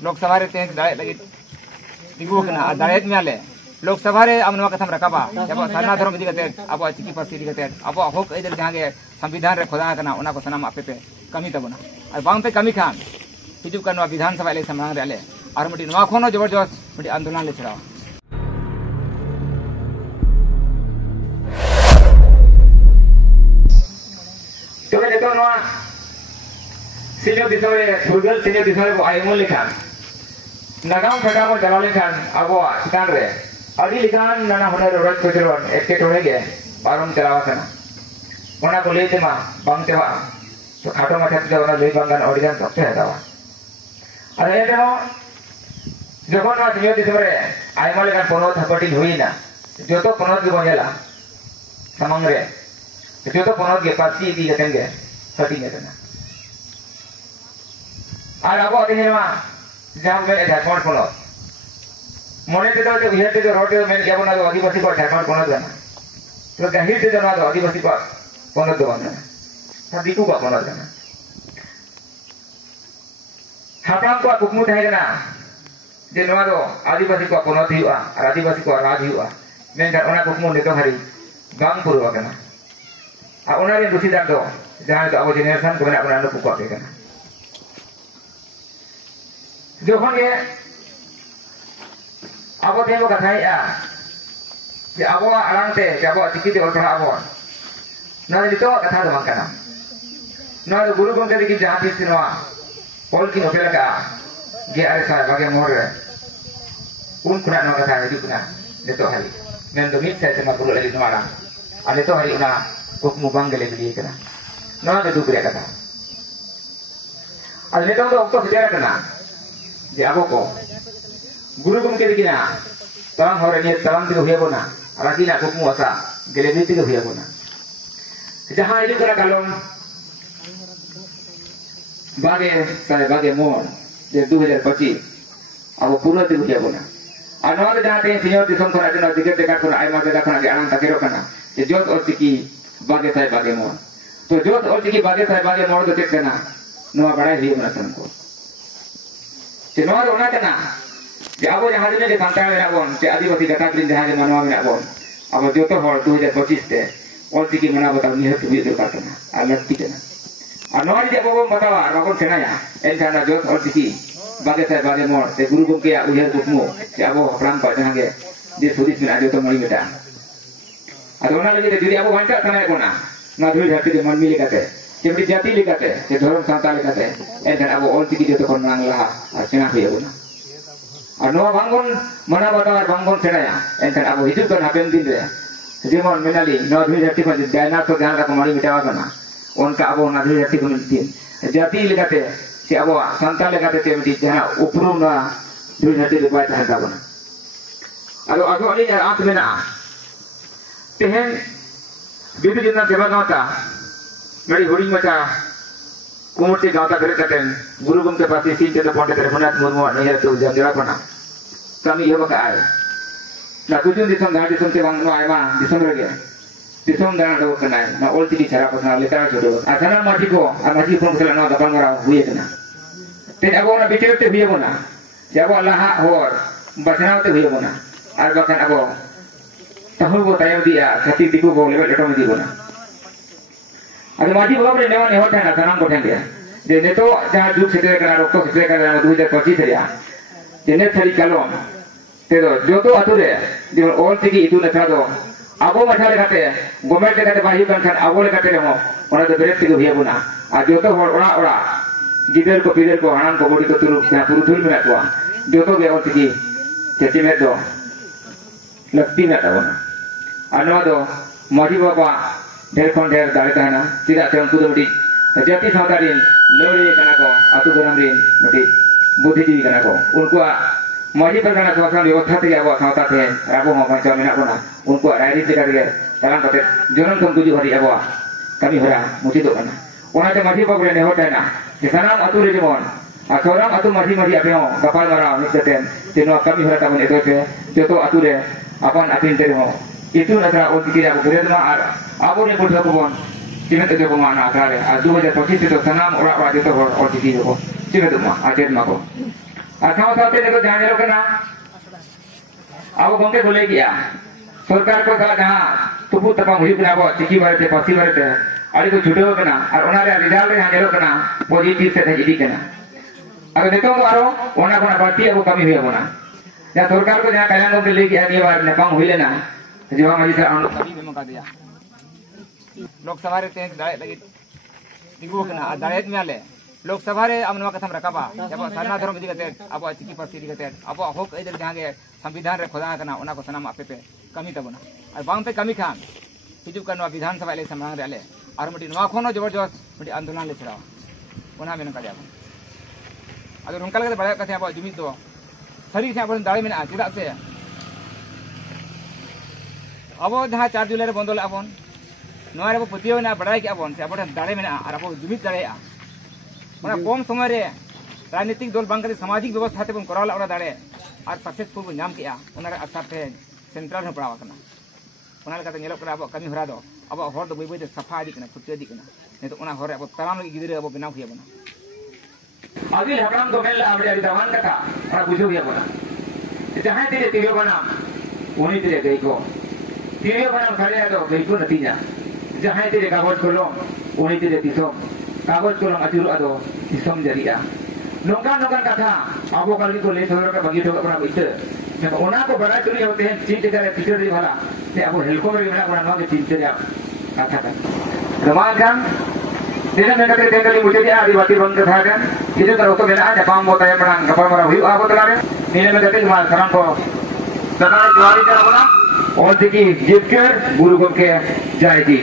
लोकसभा रे तेज दाय लगी दिगु कना दायत मेले लोकसभा रे आम नवा कथम रकाबा अब सारना धर्म इदी कते अब चिकी पासी इदी कते अब हक एदर जहां के संविधान रे खोदा कना ओना को सनाम आपे पे कमी तबना और बांग पे कमी खान हिजु का नवा विधानसभा इलेक्शन मांग रे और मिटी नवा खोनो जबरदस्त मिटी आंदोलन ले छड़ा तो देखो नवा सीनियर दिसरे फुगल सीनियर दिसरे को आयमोल लिखा नागाम फेटा को चला लेखान अब चितान रे अभी लिखान नाना होने रोड कोचरोन एके टोने गे पारम चलावा कना ओना को लेते मा बांग तेवा तो खाटो माथे जो ओना लई बांगान ऑडियंस सबसे हटावा अरे ये देखो जखन ना सीनियर दिसरे आयमोल लेखान पोनो थपटी हुईना जो तो पोनो के बनेला समंग रे जो तो पोनो के पासी दी गतेंगे सटिंग गतना और अब अधीनमा जहां में झारखंड पोनो मने ते तो बिहार ते रोड में क्या बना आदिवासी को झारखंड पोनो देना तो गहिर ते जना आदिवासी को पोनो देना था दिकु को पोनो देना हापराम को कुकमु थायना जे नवा दो आदिवासी को पोनो दिवा और आदिवासी को राज हुआ मैं ओना कुकमु नेतो हरी बांग पुरवा कना आ ओना रे दुसी दाग दो जहां तो अब जेनरेशन को बना अपना को के कना जोखन ये अब तेबो कथाया जे अब आरांगते जब चिकिते और पढ़ा अब ना नितो कथा दो मानकना ना गुरु गंगे की जहां तीस नवा पॉल की नोपेल का गे आरे सा बागे मोर उन खुना नो कथा हिदु खुना नितो हरी मेन दो मिट से मा पुरो लगी नवारा आ नितो हरी उना कुकमु बांगले बिली कना ना दे दुकरे कथा आ नितो दो ऑक्टो सेरा कना जे आबो को गुरु गंगे दिकिना तंग हरे ने तंग दिगो हेबोना राकिना कुकमु आसा गेले नीति दिगो हेबोना जहां इदि करा कालम बागे मोर जे 2025 अब पूरा दिगो हेबोना आ नवा जहां ते सीनियर दिसम खरा जना दिगे देखा खरा आइमा जगह खरा आनंद तकेरो कना जे जोत और चिकी बागे मोर तो जोत और चिकी बागे मोर तो चेक कना नवा बड़ा ही मना सन को नवा ओना कना जे अब जहां दिन के सांता में बोन से आदिवासी गटाक दिन जहां मनवा में बोन अब जो तो हर 2025 ते और की मना बता नि हेतु ये दरकार कना आ लक्ति कना आ नवा जे अब बतावा बाकोन सेनाया एन थाना जो और की बागे मोर ते गुरु गंगे या उहर कुकमु से अब हपराम को जहां के जे सुदिस में आजो तो मई बेटा आ ओना लगे जुदी अब वांटा थाना कोना ना धुई धरती के मन मिली काते जेमडी जाति लेकाते जे धर्म सांता लेकाते एन अब ऑल की जो तो कोन नांग लहा आ सेना होयबोना और नवा बांगन मना बाटा और बांगन सेनाया एन अब हिजु कन हापेन दिन रे जेमन मेनाली नवा धुई धरती को जायना तो जहां का मणि मिटावा कना उनका अब ना धुई धरती को मिलती जाति लेकाते से अब सांता लेकाते जेमडी जहां उपरू ना धुई धरती ले बाय था बना और आगो अली आंत मेना तेहन बिदु जिन्ना सेवा गावता मेरी हुड़ी मचा कुमुरती गावता करे कटेन गुरु गंगे पासी सीन ते पोंटे करे फनात मुर्मु नया तो जंगरा पना कमी ये बका आए ना तुजुन दिसम दा दिसम ते बांग नो आयमा दिसम रगे दिसम दा दो कनाय ना ओल्टी की छरा पसना लेता छोड़ो आसाना माटी को आ माटी को मसला ना दपन मरा हुए कना ते अब ना बिचरते हुए बना जब अल्लाह और बचनाते हुए बना आर बकन अब तहु को तायो दिया खती दिकु को लेवल एटो दी बना अरे माटी बाबा रे नेवा नेवा थाना सनाम को ठेंगे जे नेतो जहां जुग सेटे करा रोक्तो सेटे करा 2025 रिया जेने थरी कलम ते दो जो तो अतुरे जे ऑल थिकी इतु नथा दो आबो मठाले खाते गवर्नमेंट ले खाते बाहिर kan आबो ले खाते रेमो ओना दो बेरेट तिगो हिया बुना आ जो तो होर ओड़ा गिदर को पिदर को हानान को बॉडी को तुरु या पुरु थुल मेना को जो तो बे ऑल थिकी चेटी में दो लगती ना तबना अनवा दो माटी बाबा ढेर खन ढेर दाड़े कहना सीधा से उनको बड़ी जाति सावतारिन लड़े कना को अतु गरम दिन बड़ी बुद्धिजीवी कना को उनको माजी पर कना स्वास्थ्य व्यवस्था ते अब सावता थे राबो म पंचा मेना कोना उनको राजनीति करके तलान कते जनन कम तुजु हरी अब कमी हरा मुठी तो कना ओना ते माजी पगरे ने होटाना जे सनाम अतु रे जेमन आ सोराम अतु माजी आपे हो गपाल मारा निकतेन तेनो कमी हरा तबन एतोते जो तो अतु रे अपन अतिन ते हो itu nasa untuk kita bekerja dengan apa ni boleh lakukan cuma itu cuma mana akar ya 2025 itu senam orang-orang itu orang OTT itu cuma itu mah ajar mako Sao सावते देखो जहां जेलो कना अब गंगे बोले गया सरकार को साला जहां तुबु तपा हुई कना अब चिकी बारे पासी बारे अड़ी को छुटो कना और ओना रे रिजल्ट रे जेलो कना पॉजिटिव से हेजी कना अब देखो तो आरो ओना कोना बाती अब कमी हुई बोना या सरकार को जहां कल्याण गंगे ले गया ये बार ने कम हुई लेना जीवा माजी से आनो कभी में मका दिया लोकसभा रे ते दाय लगी दिगो कना दायत में आले लोकसभा रे अमनवा कथम रकाबा जब सरना धर्म इदी कते अब चिकी पासी इदी कते अब हक एदर जहां के संविधान रे खोदा कना ओना को सनाम आपे पे कमी तबना और बांग पे कमी खान हिजु कनवा विधानसभा इलेक्शन मांग रे आले और मटी नवा खोनो जबरदस्त मटी आंदोलन ले छड़ा ओना मेन का जाबो अगर उनका लगे बड़ा कथे अब जुमित दो सरी से अपन दाड़े में आ चिदा से अब जहां 4 जुलाई रे बंदोल अपन नवा रे पतियो ना बड़ाई के अपन से अपन दाड़े में और अब जुमित दाड़े आ माने कम समय रे राजनीतिक दल बांग सामाजिक व्यवस्था ते बन कराला ओरा दाड़े और सक्सेसफुल बन नाम किया ओना रे आशा पे सेंट्रल में पड़ावा कना ओना लेका ते नेलो करा अब कमी हरा दो अब हर दो बई सफा दी कना फुटे दी कना ने तो ओना हर अब तमाम लगी गिदरे अब बनाव किया बना अभी हकराम तो मेल आबरे अड़ी दवान कथा और बुझो गया बोला जहां तेरे तिरियो बना ओनी तेरे गई को तिरियो बना खड़े तो गई को नतीजा जहां तेरे कागज खोलो ओनी तेरे तिसो कागज को अचुर अदो दिसम जरिया नोकान नोकान कथा अब कल को ले सदर का बगी ठोका इते जब ओना को बड़ा चुरी होते हैं चीज करे पिछड़ दी वाला ते अब हेलको में बना बना के चीज जा कथा का रमान जान तेरे में कते तेंगली मुझे दिया आदिवासी बन कथा का इजे करो तो मेला आ पाम बोता है बड़ा गपा मरा हुई आ बोतला रे नीले में कते मार खराम को सदा जुआरी करा बोला और देखी जीत कर गुरु को के जाएगी।